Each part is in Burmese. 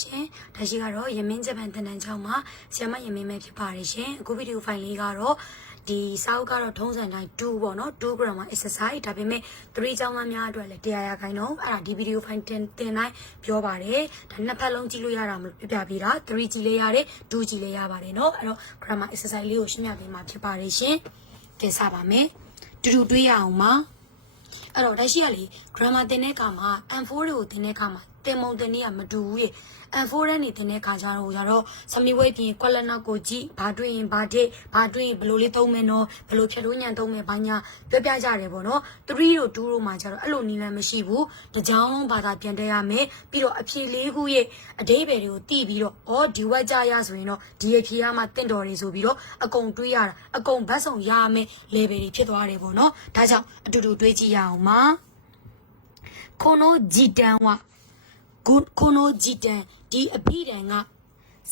ရှင်။ဒါရှိကတော့ရမင်းဂျပန်တန်တန်ချောင်းမှာဆရာမရမင်းပဲဖြစ်ပါတယ်ရှင်။အခုဗီဒီယိုဖိုင်လေးကတော့ဒီစာအုပ်ကတော့ထုံးစံတိုင်း2ပေါ့နော်2 grammar exercise ဒါပေမဲ့3ကျောင်းသားများအတွက်လည်းတရားရခိုင်တော့အဲ့ဒါဒီဗီဒီယိုဖိုင်တင်တိုင်းပြောပါတယ်ဒါနှစ်ဖက်လုံးကြည့်လို့ရတာမလို့ပြပြပေးတာ3ကြည့်လဲရတယ်2ကြည့်လဲရပါတယ်နော်အဲ့တော့ grammar exercise လေးကိုရှင်းပြပေးမှာဖြစ်ပါတယ်ရှင်ကဲစပါမယ်တူတူတွေးရအောင်ပါအဲ့တော့ဒါရှိရလေ grammar တင်တဲ့အခါမှာ M4 တွေကိုတင်တဲ့အခါမှာတင်မုံတင်နေရမတူဘူးရေ M4 နဲ့နေတင်တဲ့အခါကျတော့စမီဝဲပြင်ကွက်လက်နောက်ကိုကြည့်ဘာတွေ့ရင်ဘာတစ်ဘာတွေ့ရင်ဘယ်လိုလေးသုံးမယ်နော်ဘယ်လိုဖြတ်လို့ညံသုံးမယ်ဘာညာပြောပြကြတယ်ပေါ့နော်3တို့2တို့မှာကျတော့အဲ့လိုနီးလန်းမရှိဘူးတကြောင်လုံးဘာသာပြန်တက်ရမယ်ပြီးတော့အဖြေလေးခုရဲ့အဓိပ္ပာယ်တွေကိုသိပြီးတော့ဒီဝက်ကြရဆိုရင်တော့ဒီအဖြေကမှတင့်တော်တယ်ဆိုပြီးတော့အကုန်တွေးရတာအကုန်ဘတ်ဆောင်ရမယ် level တွေဖြစ်သွားတယ်ပေါ့နော်ဒါကြောင့်အတူတူတွေးကြည့်ရအောင်ပါခုနိုဂျီတန်ဝခုနိုဂျီတန်ဒီအပိတန်က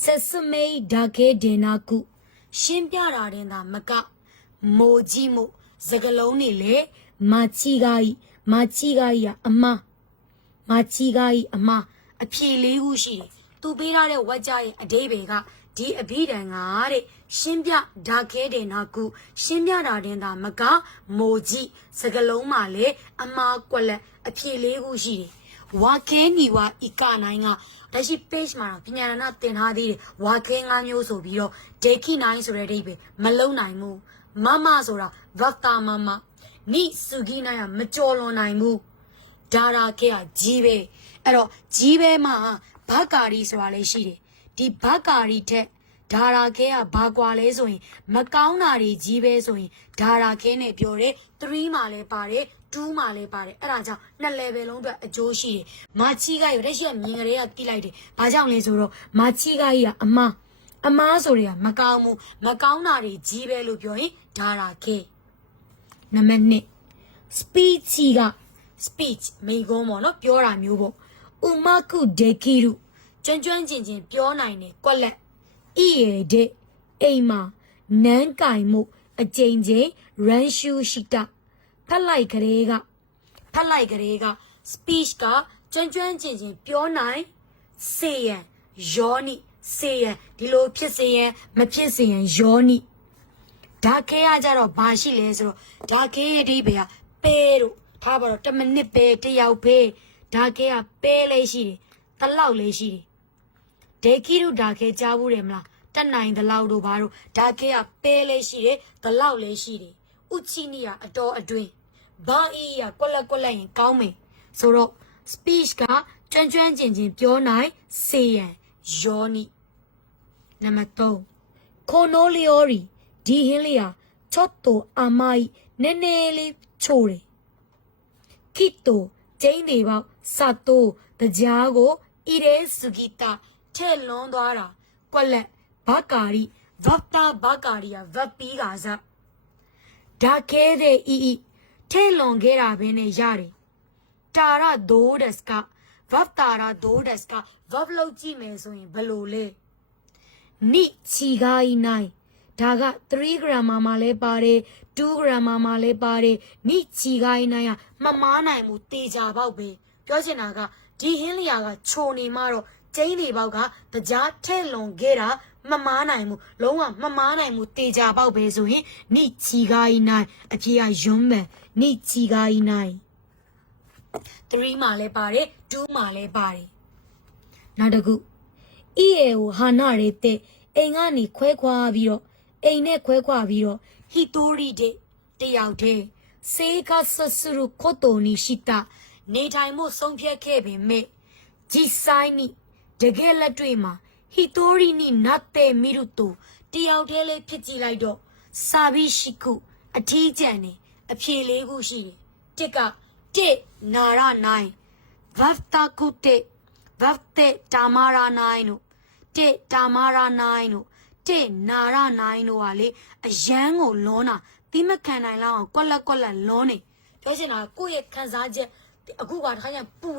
ဆက်စမိတ်ဒါခဲဒေနာကုရှင်းပြတာတင်တာမကမိုကြီးမှုစကလုံးနေလေမာချီကာကြီးအမမာချီကာကြီးအမအဖြေလေးခုရှိတယ်သူပေးထားတဲ့ဝက်ကြရဲ့အဓိပ္ပာယ်ကဒီအပိတန်ကတဲ့ရှင်းပြဒါခဲဒေနာကုရှင်းပြတာတင်တာမကမိုကြီးစကလုံးမှာလေအမားကွက်လက်အဖြေလေးခုရှိတယ်ဝါခဲနီဝါဤကနိုင်ကဒါရှိ page မှာပညာရဏတင်ထားသေးတယ်ဝါခဲ၅မျိုးဆိုပြီးတော့ဒေခိနိုင်ဆိုတဲ့အဓိပ္ပာယ်မလုံနိုင်ဘူးမမဆိုတာဗတ်တာမမနိစုခိနိုင်ကမကြော်လွန်နိုင်ဘူးဒါရာခဲကကြီးပဲအဲ့တော့ကြီးပဲမှာဘကာရီဆိုတာလည်းရှိတယ်ဒီဘကာရီထက်ဒါရာခဲကဘာကွာလဲဆိုရင်မကောင်းတာတွေကြီးပဲဆိုရင်ဒါရာခဲနဲ့ပြောတယ်3မှာလည်းပါတယ်2မှာလည်းပါတယ်အဲ့ဒါကြောင့်2 level လုံးအတွက်အကျိုးရှိတယ်မာချီကရတဲ့ရှိကမြင်ကလေးကတိလိုက်တယ်ဘာကြောင့်လဲဆိုတော့မာချီကကြီးကအမားဆိုတွေကမကောင်းဘူးမကောင်းတာတွေကြီးပဲလို့ပြောရင်ဒါရာခဲနံပါတ်2 speech က speech မိကုံးပေါ့နော်ပြောတာမျိုးပေါ့ဥမကုဒေကီရုကျွမ်းကျင်ပြောနိုင်တယ်ကွက်လက်ဤရတဲ့အိမ်မှာနန်းကင်မှုအကျဉ်းရန်ရှူရှိတာဖက်လိုက်ကလေးက speech ကကျွမ်းကျင်ပြောနိုင်စေရန်ယောနိစေရန်ဒီလိုဖြစ်စေရန်မဖြစ်စေရန်ယောနိဒါခဲကကြတော့ဘာရှိလဲဆိုတော့ဒါခဲရဲ့အဓိပ္ပာယ်ကပဲတို့ထားပါတော့1မိနစ်ပဲ1ယောက်ပဲဒါခဲကပဲလေးရှိတယ်တလောက်လေးရှိတယ်ဒေကီတို့ဒါခဲကြားဘူးတယ်မလားတက်နိုင်တလောက်တို့ဘာတို့ဒါခဲကပဲလေးရှိတယ်တလောက်လေးရှိတယ်ဥချိနီကအတော်အတွင်းဘာအီးရကွက်လက်ရင်ကောင်းမယ်ဆိုတော့ speech ကကျွမ်းကျင်ပြောနိုင်စေရန်ယောနိနံပါတ်3ခိုနိုလီယိုရီဒီဟင်းလေးဟာချော့တိုအာမိုင်နည်းနည်းလေးချိုးတယ်ခိတိုကျင်းတွေပေါက်စတိုတကြားကိုဣရဲစုဂီတာထဲ့လွန်သွားတာကွက်လက်ဘကာရီဗတ်တာဘကာရီကဗတ်ပီးကစားဒါခဲတဲ့အီထဲ့လွန်ခဲ့တာပဲနဲ့ရတယ်တာရဒိုဒက်စကဗတ်တာရဒိုဒက်စကဗတ်လို့ကြည့်မယ်ဆိုရင်ဘယ်လိုလဲနိချီဂိုင်းနိုင်ဒါက3 grammar မှာလဲပါတယ်2 grammar မှာလဲပါတယ်နိချီဂိုင်းနိုင်ကမမားနိုင်မှုတေချာပေါက်ပဲပြောချင်တာကဒီဟင်းလျာကခြုံနေမှတော့ကျင်းတွေပေါက်ကတကြားထဲ့လွန်ခဲ့တာမမားနိုင်မှုလုံးဝမမားနိုင်မှုတေချာပေါက်ပဲဆိုရင်နိချီဂိုင်းနိုင်အဖြေကယွန်းမယ်နိချီဂိုင်းနိုင်3မှာလဲပါတယ်2မှာလဲပါတယ်နောက်တစ်ခုအီအေကိုဟာနာရဲတဲ့အိမ်ကနေခွဲခွာပြီးတော့အိမ်နဲ့ခွဲခွာပြီးတော့ဟီတိုရီတဲ့တယောက်တည်းစေကဆဆရုခိုတိုနီရှိတာနေထိုင်မှုဆုံးဖြတ်ခဲ့ပေမဲ့ဂျီဆိုင်နီတကယ်လက်တွေ့မှာဟီတိုရီနီနတ်တဲ့မီရုတိုတယောက်တည်းလေးဖြစ်ကြည့်လိုက်တော့စာဘီရှိခုအထီးကျန်နေအဖြေလေးခုရှိတယ်တစ်ကတစ်နာရနိုင်ဗတ်တာကုတဲ့ဗတ်တဲ့တာမာရာနိုင်တို့တဲ့တာမာရာနိုင်တို့တဲ့နာရနိုင်တို့ဟာလေအရန်ကိုလွန်တာတိမခံနိုင်လောက်အောင်ကွက်လက်လွန်နေပြောချင်တာကိုယ့်ရဲ့ခံစားချက်အခုကတခါကျပူ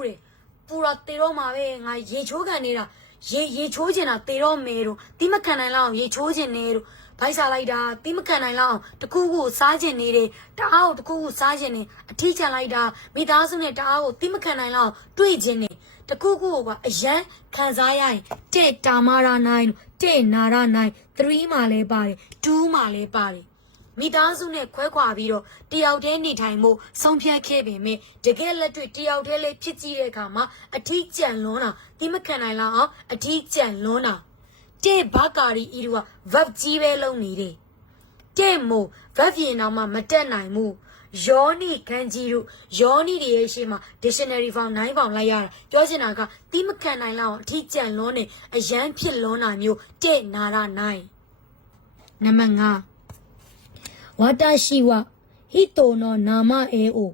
တော့တေတော့မှာပဲငါရေချိုးခံနေတာရေချိုးချင်တာတေတော့မယ်တို့တိမခံနိုင်လောက်အောင်ရေချိုးချင်နေတို့ဘိုက်စားလိုက်တာတိမခံနိုင်လောက်အောင်တခုခုစားချင်နေတယ်တအားကိုတခုခုစားချင်နေအထီးချန်လိုက်တာမိသားစုနဲ့တအားကိုတိမခံနိုင်လောက်တွေ့ချင်နေ တခုခုကအရန်ခံစားရရင်တဲ့တာမာရာနိုင်တဲ့နာရာနိုင်3မှာလဲပါတယ်2မှာလဲပါတယ်မိသားစုနဲ့ခွဲခွာပြီးတော့တယောက်တည်းနေထိုင်မှုဆုံးဖြတ်ခဲ့ပေမဲ့တကယ်လက်တွေ့တယောက်တည်းလေးဖြစ်ကြည့်တဲ့အခါမှာအထီးကျန်လွန်းတာဒီမခံနိုင်လောက်အောင်အထီးကျန်လွန်းတာတဲ့ဘာကာရီဤတို့က verb ကြီးပဲလုံးနေတယ်တဲ့မို့ verb ပြင်တော့မှမတက်နိုင်ဘူးယောနီခန်းကြီးတို့ယောနီတွေရဲ့ရှေ့မှာ dictionary form 9ပေါင်လိုက်ရတာပြောချင်တာကတိမခံနိုင်လောက်အထီးကျန်လွန်းနေအရန်ဖြစ်လွန်းတာမျိုးတဲ့နာရနိုင်နံပါတ်5ဝါတာရှိဝဟီတိုနောနာမအေအို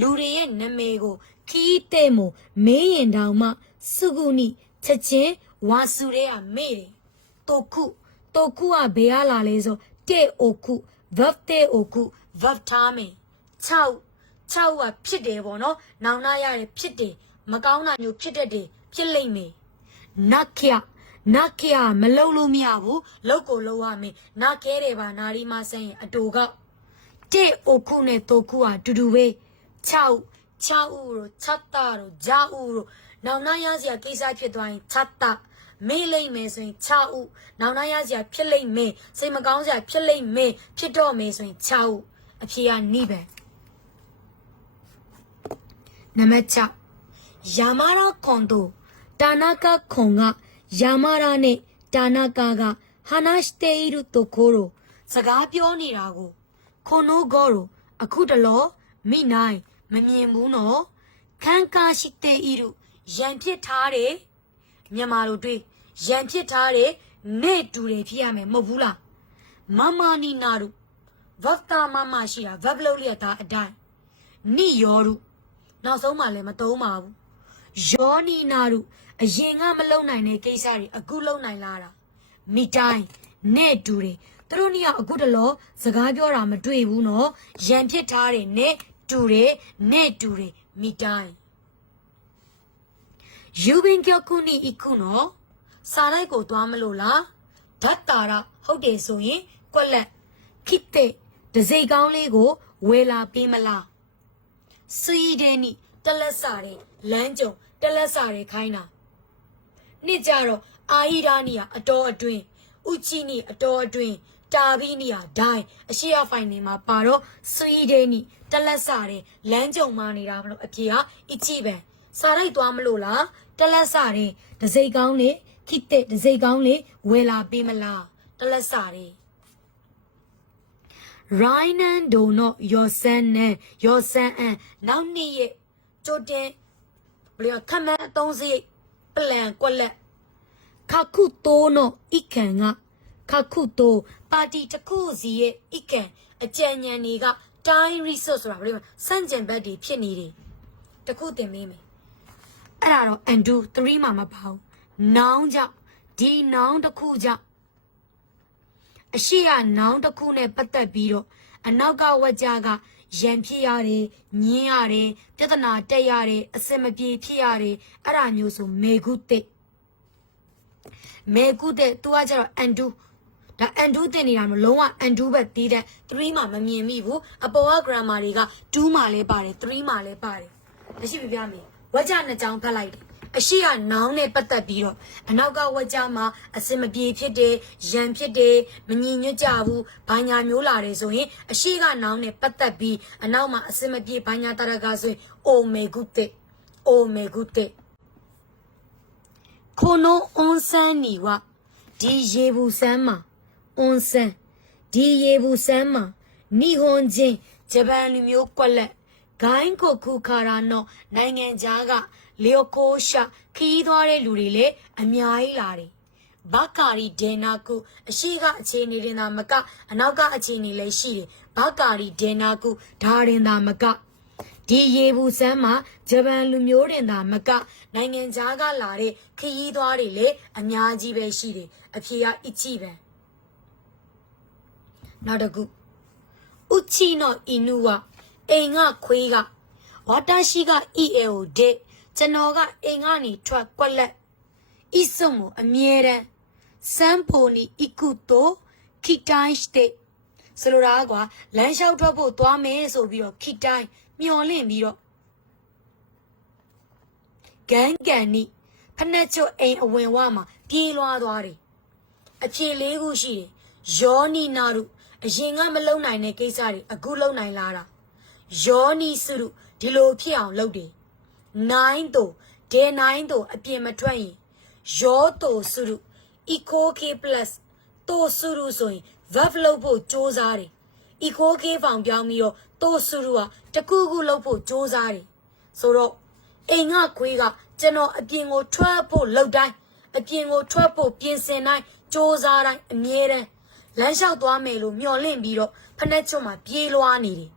လူတွေရဲ့နာမည်ကိုခီးတဲ့မို့မေးရင်တောင်မှစုကုနိချက်ချင်းဝါစုရဲကမေ့တယ်တိုခုကဘယ်ရလာလဲဆိုတဲ့အိုခု verb တဲ့အိုခု verb ထားမယ်6ကဖြစ်တယ်ပေါ့နော်နောင်နာရတယ်ဖြစ်တယ်မကောင်းတာမျိုးဖြစ်တတ်တယ်ဖြစ်လိမ့်မယ်နခရမလုံလို့မရဘူးလောက်ကိုလောက်ရမယ်နာခဲတယ်ပါနာရီမဆန်းရင်အတူကတဲ့အိုခုနဲ့တိုခုဟာတူတူပဲ6ဦးတို့6တာတို့ဂျာဦးတို့နောင်နာရစရာကိစ္စဖြစ်သွားရင်6တာမေးလိမ့်မယ်ဆိုရင်6ဦးနောင်နာရစရာဖြစ်လိမ့်မယ်စိတ်မကောင်းစရာဖြစ်လိမ့်မယ်ဖြစ်တော့မယ်ဆိုရင်6ဦးအဖြေကနိဗ္ဗာန်နံပါတ်6ယာမာရာခွန်တိုတာနာကာခွန်ကယာမာရာနဲ့တာနာကာကဟာနာရှတေအီရုတိုခိုရိုစကားပြောနေတာကိုခွန်နိုဂောရိုအခုတလောမိနိုင်မမြင်ဘူးနော်ခန်းကာရှိတေအီရုရန်ဖြစ်ထားတယ်မြန်မာလိုတွေ့ရန်ဖြစ်ထားတယ်နဲ့တူတယ်ဖြစ်ရမယ်မဟုတ်ဘူးလားမမနီနာတို့ဗတ်တာမမရှိတာဗတ်လို့လျက်သားအတိုင်းနိယောတို့နောက်ဆုံးမှလည်းမသုံးပါဘူးယောနီနာတို့အရင်ကမလုံနိုင်တဲ့ကိစ္စတွေအခုလုံနိုင်လာတာမိတိုင်းနဲ့တူတယ်သူတို့နှစ်ယောက်အခုတလောစကားပြောတာမတွေ့ဘူးနော်ရန်ဖြစ်ထားတယ်နဲ့တူတယ်မိတိုင်းယူဘင်ကျော်ခုနီဤခုနော်စာလိုက်ကိုသွားမလို့လားဓာတ်တာရဟုတ်တယ်ဆိုရင်ကွက်လက်ခိတဲ့ဒစိကောင်းလေးကိုဝယ်လာပေးမလားစီဒဲနီတလက်စာတဲ့လမ်းကြုံတလက်စာတဲ့ခိုင်းတာနှစ်ကြတော့အာဟိရာနီယာအတော်အတွင်းဥချီနီအတော်အတွင်းတာဘီနီယာဒိုင်းအရှိရဖိုင်နေမှာပါတော့စီဒဲနီတလက်စာတဲ့လမ်းကြုံမှနေတာမလို့အပြေဟာအချီပန်စာလိုက်သွားမလို့လားတလက်စာတဲ့ဒစိကောင်းလေးခိတဲ့ဒစိကောင်းလေးဝယ်လာပေးမလားတလက်စာတဲ့ Rainan do not your son and your son and နောက်နေ့ရဲ့ကြိုတင်ဘယ်လိုခမန်းအသုံးစရိတ်ပလန်ကွက်လက်ခခုတိုးနော်ဣကန်ကခခုတိုးပါတီတစ်ခုစီရဲ့ဣကန်အကြံဉာဏ်တွေကတိုင်း resource ဆိုတာဘယ်လိုစန့်ကျင်ဘက်တွေဖြစ်နေတယ်တခုသင်ပေးမယ်အဲ့ဒါတော့ undo 3မှာမပါဘူး noun ကြောင့်ဒီ noun တစ်ခုကြောင့်အရှိရနောင်တစ်ခုနဲ့ပတ်သက်ပြီးတော့အနောက်ကဝက်ကြကရန်ဖြစ်ရတယ်ညင်းရတယ်ပြဿနာတက်ရတယ်အစင်မပြေဖြစ်ရတယ်အဲ့ဒါမျိုးဆိုမေကုတဲ့သူကကျတော့ undo ဒါ undo တင်နေတာမလုံးဝ undo ပဲတီးတဲ့3မှာမမြင်မိဘူးအပေါ်က grammar တွေက2မှာလဲပါတယ်3မှာလဲပါတယ်မရှိပြပြမယ်ဝက်ကြနှစ်ကြောင်းဖတ်လိုက်တယ်အရှိကနောင်နဲ့ပတ်သက်ပြီးတော့အနောက်ကဝက်ကြမှာအစင်မပြေဖြစ်တယ်ရန်ဖြစ်တယ်မငြိမ်ညွတ်ကြဘူးဘာညာမျိုးလာတယ်ဆိုရင်အရှိကနောင်နဲ့ပတ်သက်ပြီးအနောက်မှာအစင်မပြေဘာညာတရကဆိုရင်အိုမေဂုတေခိုနိုအွန်ဆန်နီဝဒီရေဘူးဆန်းမှာအွန်ဆန်ဒီရေဘူးဆန်းမှာနီဟွန်ချင်းဂျပန်လူမျိုးကွက်လက်ဂိုင်းကိုခုခါရာနော်နိုင်ငံခြားကလီယိုကိုရှာခီးသွားတဲ့လူတွေလည်းအများကြီးလာတယ်ဘကာရီဒေနာကုအရှိကအခြေအနေတင်သာမကအနောက်ကအခြေအနေလည်းရှိတယ်ဘကာရီဒေနာကုဒါရင်သာမကဒီရေဘူးဆန်းမှာဂျပန်လူမျိုးတင်သာမကနိုင်ငံခြားကလာတဲ့ခီးသွားတွေလည်းအများကြီးပဲရှိတယ်အဖြေကအစ်ချီပဲနောက်တစ်ခုဥချီနောအီနူဝအိမ်ကခွေးကဝါတာရှိက EL တဲ့ကျွန်တော်ကအိမ်ကနေထွက်ကွက်လက်ဤစုံကိုအမြဲတမ်းစမ်ဖိုနီအီကုတိုခိတိုင်းတဲ့ဆိုလိုတာကွာလမ်းလျှောက်ထွက်ဖို့သွားမယ်ဆိုပြီးတော့ခိတိုင်းမျော်လင့်ပြီးတော့ Gang Ganni, Penecho ain't a win wama, Pilwa Dwari. A chilegu she, Johnny Naru, a Jinga Malona in a Kesari, a Gulo Nine Lara. Johnny Suru, Dilo Pian Lodi. 9 to, day 9 to, a PM 20. Joto Suru, Eco K plus, To Suru soy, Vavlopo Josari. Eco K found Yamio, To Surua, Takugu Lopo Josari. Soro, Enga Quiga, General a Pingo Trapo Lodi, a Pingo Trapo Piensenai, Josara, Miere. Lansha Duamelo, Miolin Biro, Panechoma, Pielo Anidi.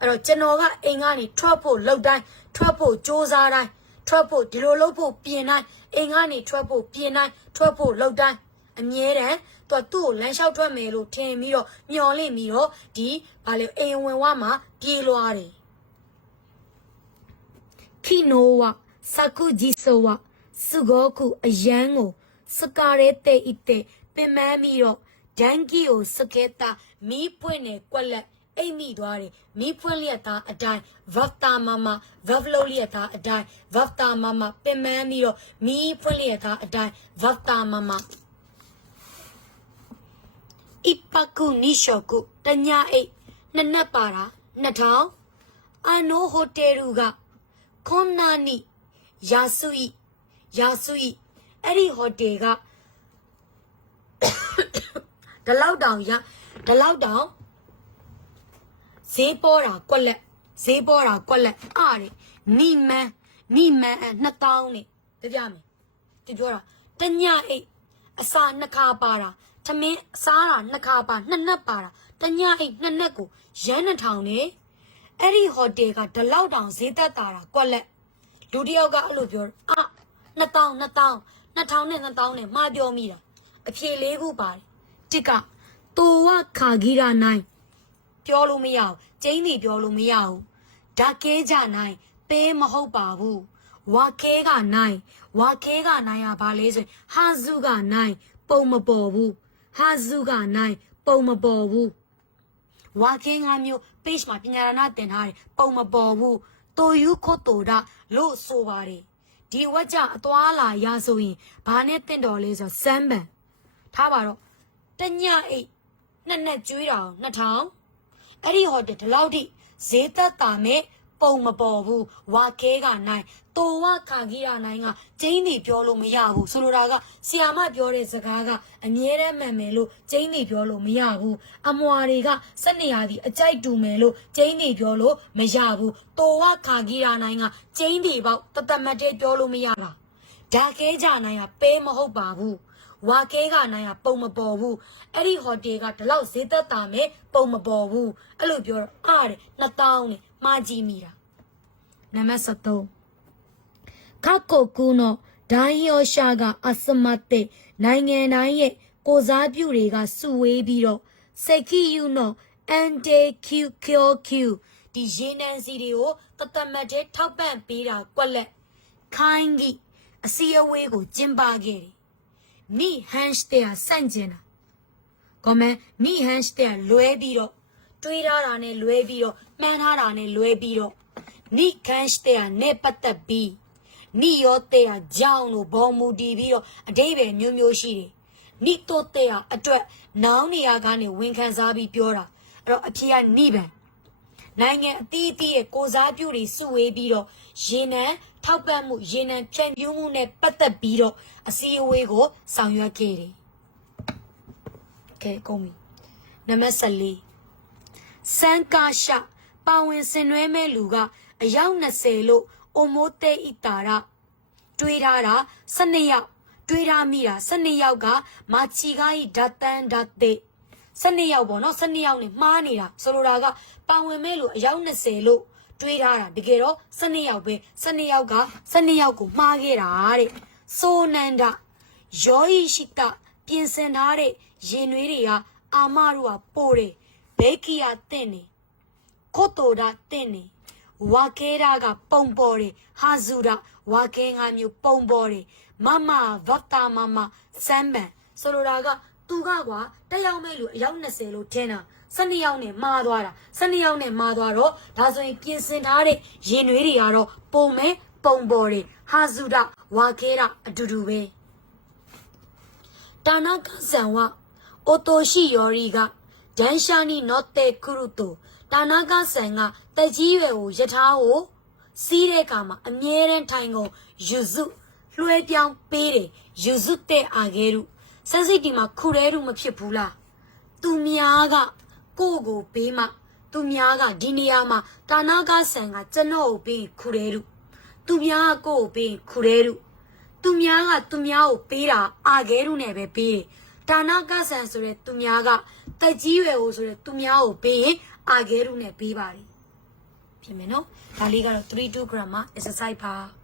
A General Engani, Trapo Lodi, Trapo Josara, Trapo Dilolopo Pienai, Engani, Trapo Pienai, Trapo Lodi, a Miere. To Lansha Duamelo, 10 miro, Miolin Miro, D, Pale Ewanwama, Pielo. Kinowa, Saku Jisowa, Sugoku, a Yango, Sakarete ite, Pemamiro, Dankio, Saketa, Mi Puene, Quella, Amy Dwari, Mi Pueliata, a die, Vafta Mama, Vavloliata, a die, Vafta Mama, Pemamiro, Mi Pueliata, a die, Vafta Mama. Ipaku Nishoku, Tanya e, Nanapara, Natal, I know Hoteruga. Konani, Yasui, Eddie Hotega. The loud down, ya, the loud down. Zebora, quelle, Ari, Nima, and Natowni, the Yami, the Dora, Tanya e, Asa Nakapara, Tame, Sara, Nakapa, Nanapara, Tanya e, Nanako, Janatowni. Eddie Hotega, the loud down, Zeta Tara, Quelle. Ludioga Alluvior, Natown, Mabio Mira, a Pielegu Bar, Tika, Toa Kagira 9, Piolo Miao, Jamie Piolo Miao, Dakeja 9, Pe Maho Babu, Wakega 9, Wakega Naya Balese, Hazuga 9, Poma Bobu, Hazuga 9, Poma Bobu. Waking Amu, Pish my Pinarana then Harry, Poma Bobu, To you Kotoda, Lo Sovari. Diwaja, Toala Yasoi, Panetin dollars or Samba. Tabaro, Tanya e, Nana Juira, Natal. Eddie Hodet, Laudi, Zeta Tame, Poma Bobu, Wakega 9, Towa Kagira 9, Janie Piolo Miyahu, Suraga, Siama Piore Zagaga, and Yere Memelo, Janie Piolo Miyahu, Amuariga, Saniadi, a Jai Dumelo, Janie Piolo, Mejabu, Towa Kagira 9, Janie about Tatamate Piolo Miyaga. Dakeja Naya, Pe Maho Babu. Wakega Naya, Poma Bobu, Eddie Hotega, the Lao Zeta Tame, Poma Bobu, Alluvior, Are, Natauni, Maji Mira. Namasato Kako Kuno, Daio Shaga, Asamate, Nine, Koza Burega, Sue Biro, Seki you know, Ante QQQ, the Jin and Zidio, Tatamate, Top and Pira, Quelle, Kindly, a sea away go, Jimbageri. Ni hands there, Sanjena. Come, ni hands there, Luebiro, Twitter Luebiro, Manharane Luebiro. Ni can't there, Nepata B. Ni yotea, Jauno, Bomu Divio, a David Numyoshi. Ni totea, a trap, now Niagani, Winkanzabi Pura, or a Pia Nibe. Nine Titi, Koza Puri, Sue Biro, Jina, Tapamu, Jina, Champione, Pata Biro, a Siwego, Sanya Kiri. Okay, call me. Namasali Sankasha, Pawin Senreme Luga, a young Naselo, Omote Itara, Tuirara, Sanaya, Tuira Mira, Sanayaga, Machigai, Datan Date. Sanaya, no Sanaya, Manira, Soloraga, Pawemelu, a young Naselo, Tuirara, Bigero, Sanayabe, Sanayaga, Sanayago, Magirare, So Nanda, Joy Shita, Piensenare, Genuria, Amarua Pore, Bekia Tene, Kotoda Tene. Wakeraga Pombore, Hazura, Wakengamu Pombore, Mama, Vata Mama, Samba, Soloraga, Tugawa, Tayamelu, Yaunaselo, Tena, Saniaune, Madwara, Dazo in Piensenare, Genuiriaro, Pome, Pombore, ဟာဇူဒဝါခဲတာအတူတူပဲတာနာကဆန်ဝအိုတိုရှိယောရီကဒန်ရှာနီနော့တေခရုတိုတာနာကဆန်ကတက်ကြီးရွယ်ကိုယထာကိုစီးတဲ့အခါမှာအမြဲတမ်းထိုင်ကုန်ယူစုလွှဲပြောင်းပေးတယ်ယူစုတဲ့အာဂဲရုစက်စစ်တီမှာခုရဲရုမဖြစ်ဘူးလားသူများကကိုယ့်ကိုပေးမှသူများကဒီနေရာမှာတာနာကဆန်ကကျွန်တော်ကိုပေးခုရဲရုသူများကကိုယ့်ကိုပေးခုရဲရုသူများကသူများကိုပေးတာအာဂဲရုနဲ့ပဲပေးတယ်တာနာကဆန်ဆိုတဲ့သူများကတက်ကြီးရွယ်ကိုဆိုတဲ့သူများကိုပေးရင်အာဂဲရုနဲ့ပေးပါတယ်ဖြစ်မယ်နော်ဒါလေးကတော့3-2 grammar exercise ပါ